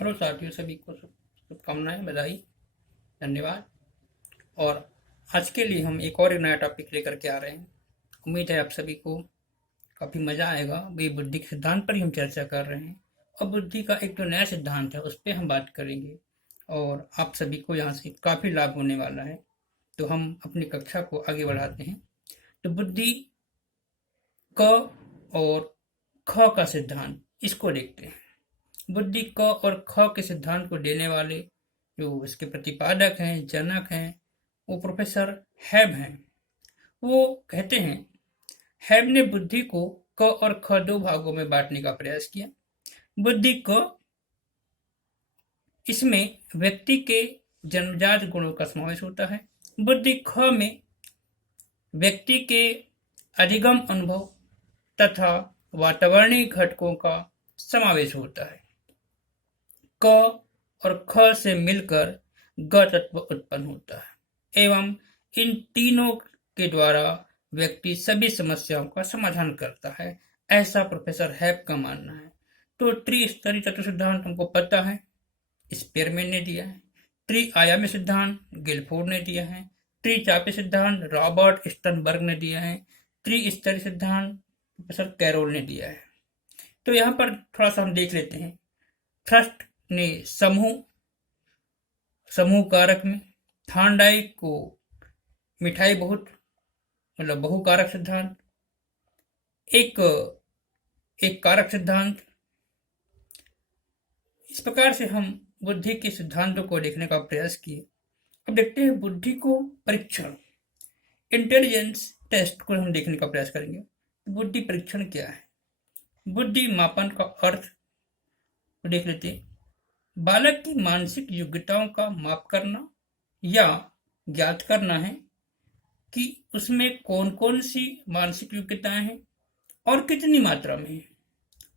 Hello साथियों, सभी को शुभकामनाएं, बधाई, धन्यवाद। और आज के लिए हम एक और नया टॉपिक लेकर के आ रहे हैं। उम्मीद है आप सभी को काफ़ी मज़ा आएगा। अभी बुद्धि के सिद्धांत पर ही हम चर्चा कर रहे हैं और बुद्धि का एक जो नया सिद्धांत है उस पर हम बात करेंगे और आप सभी को यहाँ से काफ़ी लाभ होने वाला है। तो हम अपनी कक्षा को आगे बढ़ाते हैं। तो बुद्धि क और ख का सिद्धांत, इसको देखते हैं। बुद्धि क और ख के सिद्धांत को देने वाले जो इसके प्रतिपादक हैं, जनक हैं, वो प्रोफेसर हैब हैं। वो कहते हैं, हैब ने बुद्धि को क और ख दो भागों में बांटने का प्रयास किया। बुद्धि क, इसमें व्यक्ति के जन्मजात गुणों का समावेश होता है। बुद्धि ख में व्यक्ति के अधिगम अनुभव तथा वातावरणीय घटकों का समावेश होता है। क और ख से मिलकर ग तत्व उत्पन्न होता है एवं इन तीनों के द्वारा व्यक्ति सभी समस्याओं का समाधान करता है, ऐसा प्रोफेसर हैब का मानना है। तो त्रिस्तरीय तत्व सिद्धांत हमको पता है, स्पेयरमैन ने दिया है। त्रिआयामी सिद्धांत गिलफोर्ड ने दिया है। त्रिचापी सिद्धांत रॉबर्ट स्टर्नबर्ग ने दिया है। त्रिस्तरीय सिद्धांत प्रोफेसर कैरोल ने दिया है। तो यहाँ पर थोड़ा सा हम देख लेते हैं। थ्रस्ट ने समूह कारक में, थार्नडाइक को मिठाई बहुत मतलब बहुकारक सिद्धांत, एक कारक सिद्धांत। इस प्रकार से हम बुद्धि के सिद्धांतों को देखने का प्रयास किए। अब देखते हैं बुद्धि को परीक्षण, इंटेलिजेंस टेस्ट को हम देखने का प्रयास करेंगे। बुद्धि परीक्षण क्या है? बुद्धि मापन का अर्थ देख लेते हैं। बालक की मानसिक योग्यताओं का माप करना या ज्ञात करना है कि उसमें कौन कौन सी मानसिक योग्यताएं हैं और कितनी मात्रा में है।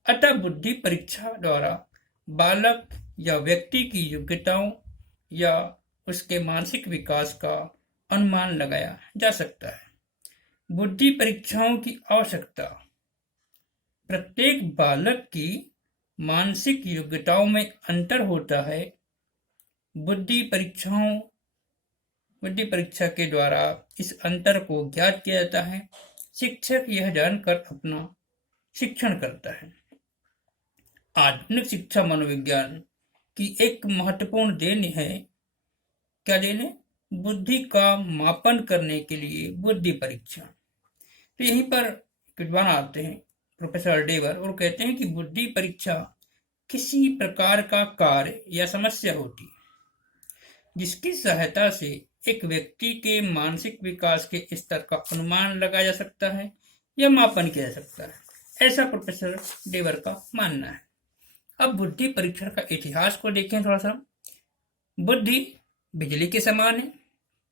अतः बुद्धि परीक्षा द्वारा बालक या व्यक्ति की योग्यताओं या उसके मानसिक विकास का अनुमान लगाया जा सकता है। बुद्धि परीक्षाओं की आवश्यकता प्रत्येक बालक की मानसिक योग्यताओं में अंतर होता है। बुद्धि परीक्षा के द्वारा इस अंतर को ज्ञात किया जाता है। शिक्षक यह जानकर अपना शिक्षण करता है। आधुनिक शिक्षा मनोविज्ञान की एक महत्वपूर्ण देन है। क्या देन है? बुद्धि का मापन करने के लिए बुद्धि परीक्षा। तो यहीं पर विद्वान आते हैं प्रोफेसर डेवर और कहते हैं कि बुद्धि परीक्षा किसी प्रकार का कार्य या समस्या होती है जिसकी सहायता से एक व्यक्ति के मानसिक विकास के स्तर का अनुमान लगाया जा सकता है या मापन किया जा सकता है, ऐसा प्रोफेसर डेवर का मानना है। अब बुद्धि परीक्षण का इतिहास को देखें थोड़ा सा। बुद्धि बिजली के समान है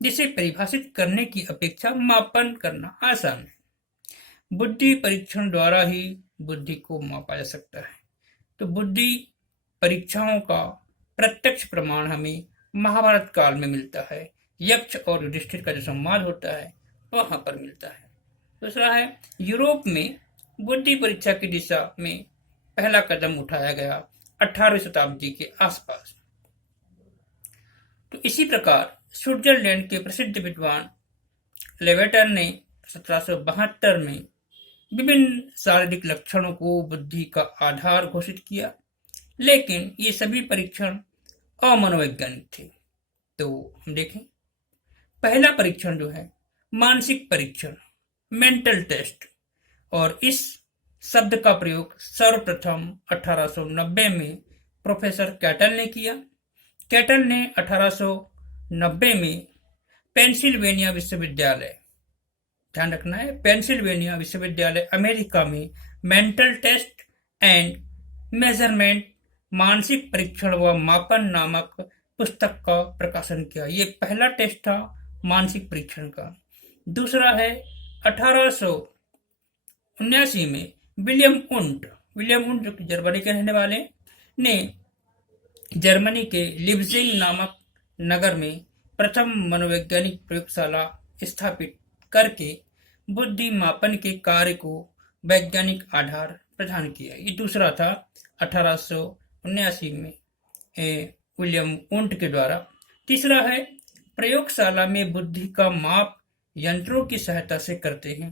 जिसे परिभाषित करने की अपेक्षा मापन करना आसान है। बुद्धि परीक्षण द्वारा ही बुद्धि को मापा जा सकता है। तो बुद्धि परीक्षाओं का प्रत्यक्ष प्रमाण हमें महाभारत काल में मिलता है। यक्ष और युधिष्ठिर का जो संवाद होता है वहां पर मिलता है। दूसरा है, यूरोप में बुद्धि परीक्षा की दिशा में पहला कदम उठाया गया 18वीं शताब्दी के आसपास। तो इसी प्रकार स्विट्जरलैंड के प्रसिद्ध विद्वान लेवेटर ने 1772 में विभिन्न शारीरिक लक्षणों को बुद्धि का आधार घोषित किया, लेकिन ये सभी परीक्षण अमनोवैज्ञानिक थे। तो हम देखें, पहला परीक्षण जो है मानसिक परीक्षण, मेंटल टेस्ट, और इस शब्द का प्रयोग सर्वप्रथम 1890 में प्रोफेसर कैटल ने किया। कैटल ने 1890 में पेंसिल्वेनिया विश्वविद्यालय, ध्यान रखना है, पेंसिल्वेनिया विश्वविद्यालय अमेरिका में मेंटल टेस्ट एंड मेजरमेंट, मानसिक परीक्षण व मापन नामक पुस्तक का प्रकाशन किया। ये पहला टेस्ट था मानसिक परीक्षण का। दूसरा है 1879 में विलियम उंट जो कि जर्मनी के रहने वाले ने जर्मनी के लिप्जिग नामक नगर में प्रथम मनोवैज्ञानिक प्रयोगशाला स्थापित करके बुद्धि मापन के कार्य को वैज्ञानिक आधार प्रदान किया। ये दूसरा था 1879 में। विलियम वुंट के द्वारा। तीसरा है प्रयोगशाला में बुद्धि का माप यंत्रों की सहायता से करते हैं।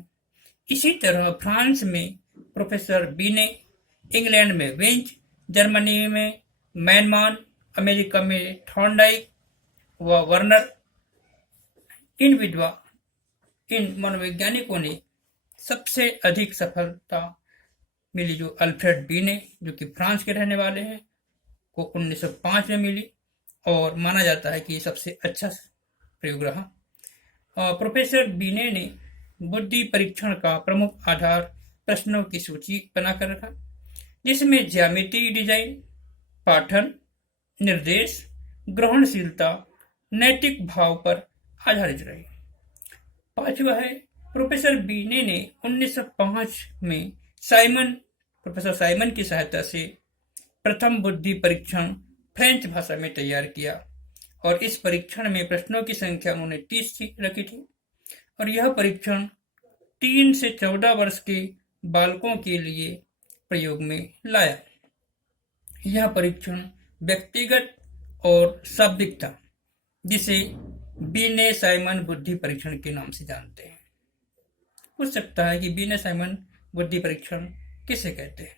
इसी तरह फ्रांस में प्रोफेसर बीने, इंग्लैंड में वेंच, जर्मनी में मैनमान, अमेरिका में थॉर्नडाइक व वर्नर, इन मनोवैज्ञानिकों ने सबसे अधिक सफलता मिली जो अल्फ्रेड बीने, जो कि फ्रांस के रहने वाले हैं, को 1905 में मिली और माना जाता है कि ये सबसे अच्छा प्रयोग रहा। प्रोफेसर बीने ने बुद्धि परीक्षण का प्रमुख आधार प्रश्नों की सूची बनाकर रखा, जिसमें ज्यामिति डिजाइन, पाठन, निर्देश, ग्रहणशीलता, नैतिक भाव पर आधारित रही। पांचवा है प्रोफेसर बीने ने 1905 में प्रोफेसर साइमन की सहायता से प्रथम बुद्धि परीक्षण फ्रेंच भाषा में तैयार किया और इस परीक्षण में प्रश्नों की संख्या उन्होंने 30 रखी थी और यह परीक्षण 3 से 14 वर्ष के बालकों के लिए प्रयोग में लाया। यह परीक्षण व्यक्तिगत और शाब्दिक था, जिसे बीने साइमन बुद्धि परीक्षण के नाम से जानते हैं। पूछ सकता है कि बीने साइमन बुद्धि परीक्षण किसे कहते हैं?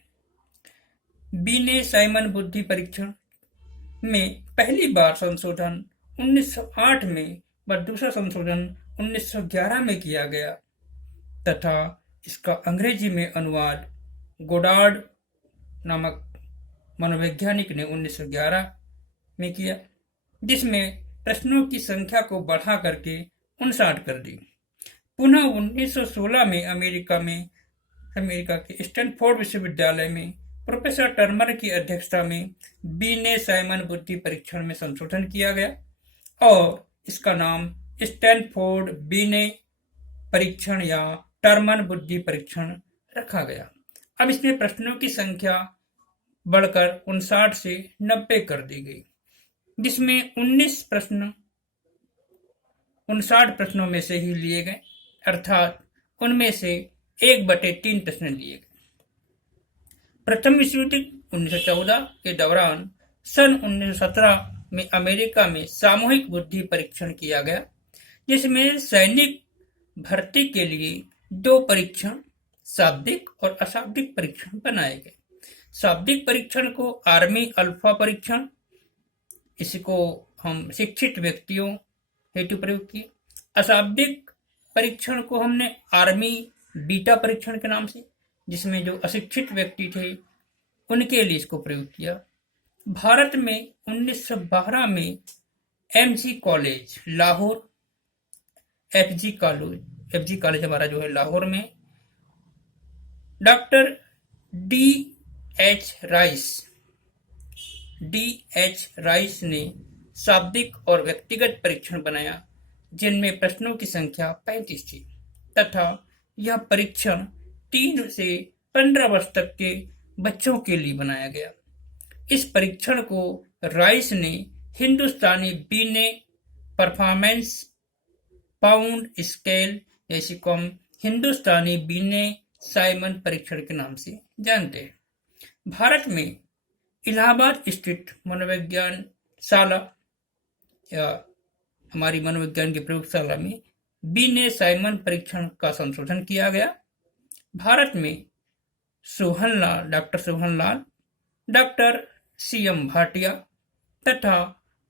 बीने साइमन बुद्धि परीक्षण में पहली बार संशोधन 1908 में व दूसरा संशोधन 1911 में किया गया तथा इसका अंग्रेजी में अनुवाद गोडार्ड नामक मनोवैज्ञानिक ने 1911 में किया, जिसमें प्रश्नों की संख्या को बढ़ा करके 59 कर दी। पुनः 1916 में अमेरिका के स्टैनफोर्ड विश्वविद्यालय में प्रोफेसर टर्मर की अध्यक्षता में बीने साइमन बुद्धि परीक्षण में संशोधन किया गया और इसका नाम स्टैनफोर्ड बीने परीक्षण या टर्मन बुद्धि परीक्षण रखा गया। अब इसमें प्रश्नों की संख्या बढ़कर 59 से 90 कर दी गई, जिसमें 59 प्रश्नों में से ही लिए गए, अर्थात उनमें से 1/3 प्रश्न लिए गए। प्रथम विश्व युद्ध 1914 के दौरान सन 1917 में अमेरिका में सामूहिक बुद्धि परीक्षण किया गया, जिसमें सैनिक भर्ती के लिए 2 परीक्षण, शाब्दिक और अशाब्दिक परीक्षण बनाए गए। शाब्दिक परीक्षण को आर्मी अल्फा परीक्षण, इसको हम शिक्षित व्यक्तियों हेतु प्रयोग किए। अशाब्दिक परीक्षण को हमने आर्मी बीटा परीक्षण के नाम से, जिसमें जो अशिक्षित व्यक्ति थे उनके लिए इसको प्रयोग किया। भारत में 1912 में MG college Lahore, FG college हमारा जो है लाहौर में, डॉक्टर डी एच राइस ने शाब्दिक और व्यक्तिगत परीक्षण बनाया, जिनमें प्रश्नों की संख्या 35 थी तथा यह परीक्षण 3 से 15 वर्ष तक के बच्चों के लिए बनाया गया। इस परीक्षण को राइस ने हिंदुस्तानी बीने परफॉर्मेंस पाउंड स्केल, जैसे को हम हिंदुस्तानी बीने साइमन परीक्षण के नाम से जानते हैं। भारत में इलाहाबाद स्थित मनोविज्ञान शाला या हमारी मनोविज्ञान की प्रयोगशाला में बीने साइमन परीक्षण का संशोधन किया गया। भारत में doctor Sohanlal, doctor CM Bhatia तथा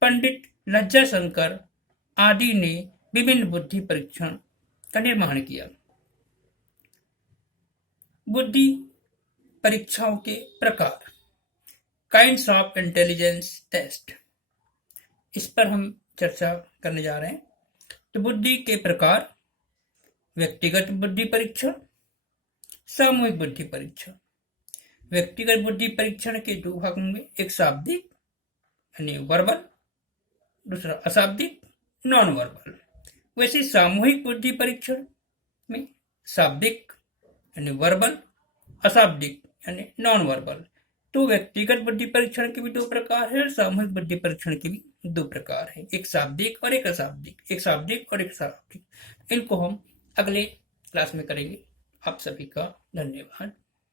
पंडित लज्जा शंकर आदि ने विभिन्न बुद्धि परीक्षण का निर्माण किया। बुद्धि परीक्षाओं के प्रकार, काइंड्स ऑफ इंटेलिजेंस टेस्ट, इस पर हम चर्चा करने जा रहे हैं। तो बुद्धि के प्रकार, व्यक्तिगत बुद्धि परीक्षण, सामूहिक बुद्धि परीक्षण। व्यक्तिगत बुद्धि परीक्षण के 2 भाग होंगे, एक शाब्दिक यानी वर्बल, दूसरा अशाब्दिक नॉन वर्बल। वैसे सामूहिक बुद्धि परीक्षण में शाब्दिक यानी वर्बल, अशाब्दिक यानी नॉन वर्बल। तो व्यक्तिगत बुद्धि परीक्षण के भी 2 प्रकार है और सामूहिक बुद्धि परीक्षण के भी 2 प्रकार है, एक शाब्दिक और एक अशाब्दिक, एक शाब्दिक और एक अशाब्दिक। इनको हम अगले क्लास में करेंगे। आप सभी का धन्यवाद।